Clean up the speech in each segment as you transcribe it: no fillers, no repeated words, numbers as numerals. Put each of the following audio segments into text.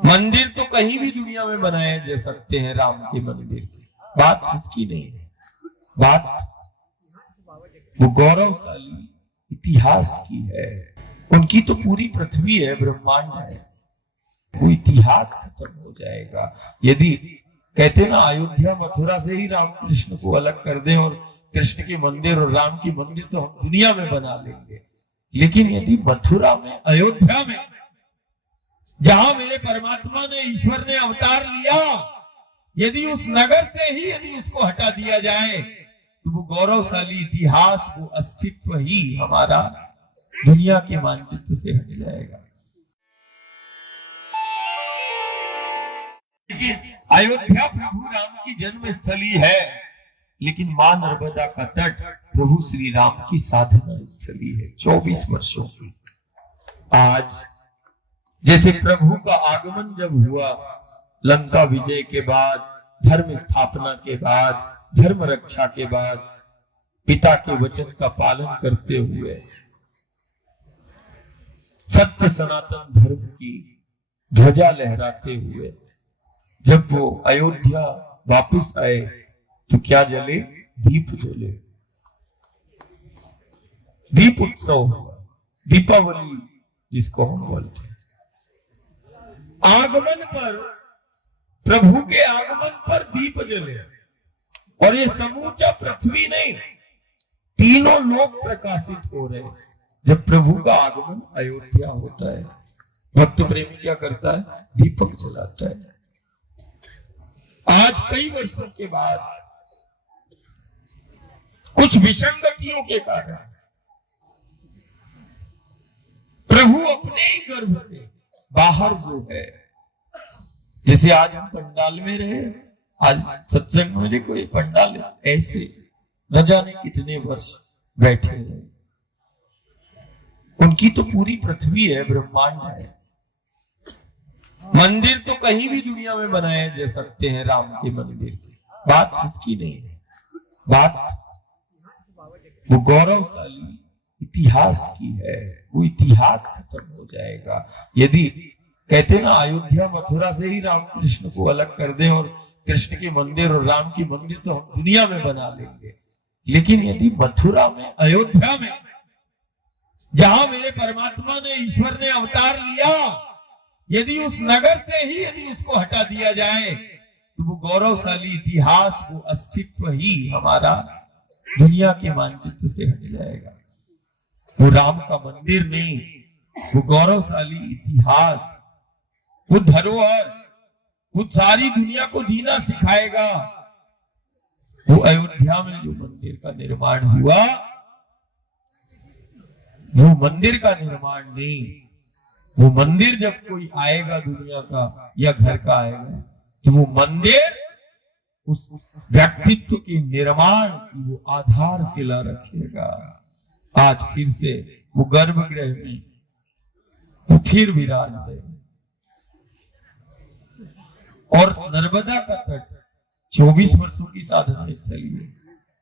मंदिर तो कहीं भी दुनिया में बनाए जा सकते हैं, राम के मंदिर की बात उसकी नहीं है। बात वो गौरवशाली इतिहास की है। उनकी तो पूरी पृथ्वी है, ब्रह्मांड है, वो इतिहास खत्म हो जाएगा यदि कहते ना अयोध्या मथुरा से ही राम कृष्ण को अलग कर दे और कृष्ण के मंदिर और राम की मंदिर तो हम दुनिया में बना लेंगे। लेकिन यदि मथुरा में, अयोध्या में, जहां मेरे परमात्मा ने, ईश्वर ने अवतार लिया, यदि उस नगर से ही यदि उसको हटा दिया जाए तो वो गौरवशाली इतिहास, वो अस्तित्व ही हमारा दुनिया के मानचित्र से हट जाएगा। अयोध्या प्रभु राम की जन्म स्थली है, लेकिन मां नर्मदा का तट प्रभु श्री राम की साधना स्थली है 24 वर्षों की। आज जैसे प्रभु का आगमन जब हुआ, लंका विजय के बाद, धर्म स्थापना के बाद, धर्म रक्षा के बाद, पिता के वचन का पालन करते हुए, सत्य सनातन धर्म की ध्वजा लहराते हुए जब वो अयोध्या वापस आए तो क्या जले? दीप जले, दीप उत्सव हुआ, दीपावली जिसको हम बोलते हैं। आगमन पर, प्रभु के आगमन पर दीप जले और ये समूचा पृथ्वी नहीं, तीनों लोग प्रकाशित हो रहे हैं जब प्रभु का आगमन अयोध्या होता है। भक्त प्रेमी क्या करता है? दीपक जलाता है। आज कई वर्षों के बाद कुछ विसंगतियों के कारण प्रभु अपने ही गर्भ से बाहर जो है, जैसे आज हम पंडाल में रहे, आज सत्संग में देखो ये पंडाल ऐसे न जाने कितने वर्ष बैठे रहे। उनकी तो पूरी पृथ्वी है, ब्रह्मांड है। मंदिर तो कहीं भी दुनिया में बनाए जा सकते हैं, राम के मंदिर की बात उसकी नहीं है। बात वो गौरवशाली इतिहास की है, वो इतिहास खत्म हो जाएगा यदि कहते ना अयोध्या मथुरा से ही राम कृष्ण को अलग कर दे और कृष्ण के मंदिर और राम की मंदिर तो हम दुनिया में बना लेंगे। लेकिन यदि मथुरा में, अयोध्या में, जहां मेरे परमात्मा ने, ईश्वर ने अवतार लिया, यदि उस नगर से ही यदि उसको हटा दिया जाए तो वो गौरवशाली इतिहास, वो अस्तित्व ही हमारा दुनिया के मानचित्र से हट जाएगा। वो राम का मंदिर नहीं, वो गौरवशाली इतिहास, वो धरोहर, वो सारी दुनिया को जीना सिखाएगा। वो अयोध्या में जो मंदिर का निर्माण हुआ, वो मंदिर का निर्माण नहीं, वो मंदिर जब कोई आएगा दुनिया का या घर का आएगा तो वो मंदिर उस व्यक्तित्व के निर्माण की वो आधारशिला रखेगा। आज फिर से वो गर्भगृह में वो फिर विराज रहे और नर्मदा का तट 24 वर्षों की साधना स्थली है।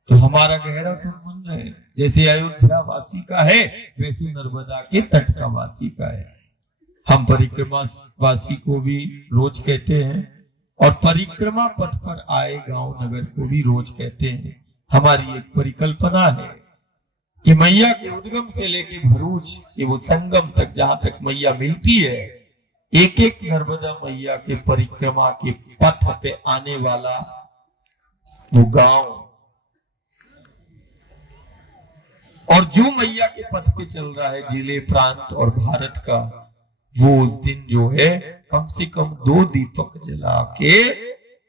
तो हमारा गहरा संबंध है, जैसे अयोध्या वासी का है वैसे नर्मदा के तट का वासी का है। हम परिक्रमा वासी को भी रोज कहते हैं और परिक्रमा पथ पर आए गांव नगर को भी रोज कहते हैं। हमारी एक परिकल्पना है कि मैया के उद्गम से लेके भरूच के वो संगम तक, जहां तक मैया मिलती है, एक एक नर्मदा मैया के परिक्रमा के पथ पे आने वाला वो गांव, और जो मैया के पथ पे चल रहा है जिले, प्रांत और भारत का, वो उस दिन जो है कम से कम 2 दीपक जला के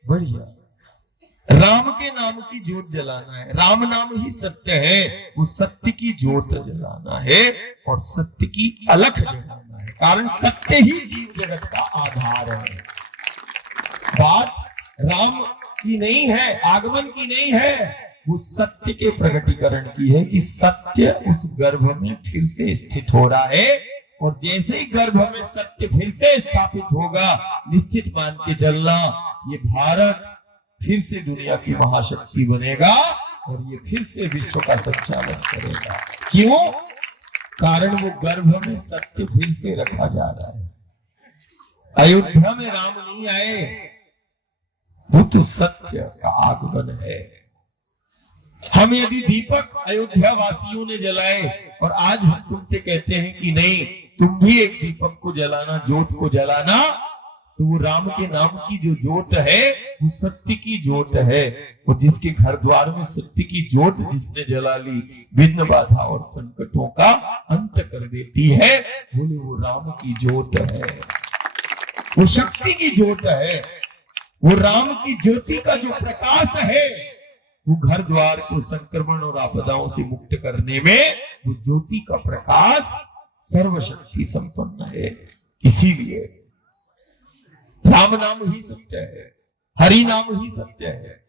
बढ़िया राम के नाम की जोत जलाना है। राम नाम ही सत्य है, वो सत्य की जोत जलाना है और सत्य की अलख जलाना है, कारण सत्य ही जीव जगत का आधार है। बात राम की नहीं है, आगमन की नहीं है, वो सत्य के प्रकटीकरण की है कि सत्य उस गर्भ में फिर से स्थित हो रहा है और जैसे ही गर्भ में सत्य फिर से स्थापित होगा, निश्चित मान के चलना ये भारत फिर से दुनिया की महाशक्ति बनेगा और ये फिर से विश्व का संचालन करेगा। क्यों? कारण वो गर्भ में सत्य फिर से रखा जा रहा है। अयोध्या में राम नहीं आए, वो तो सत्य का आगमन है। हम यदि दीपक अयोध्या वासियों ने जलाए और आज हम तुमसे कहते हैं कि नहीं तुम भी एक दीपक को जलाना, ज्योत को जलाना, तो वो राम के नाम की जो ज्योत है वो सत्य की ज्योत है। और जिसके घर द्वार में सत्य की ज्योत जिसने जला ली, विघ्न बाधा और संकटों का अंत कर देती है। बोले वो राम की ज्योत है, वो शक्ति की ज्योत है, वो राम की ज्योति का जो प्रकाश है, वो घर द्वार को संक्रमण और आपदाओं से मुक्त करने में वो ज्योति का प्रकाश सर्वशक्ति संपन्न है। इसीलिए राम नाम ही सत्य है, हरि नाम ही सत्य है।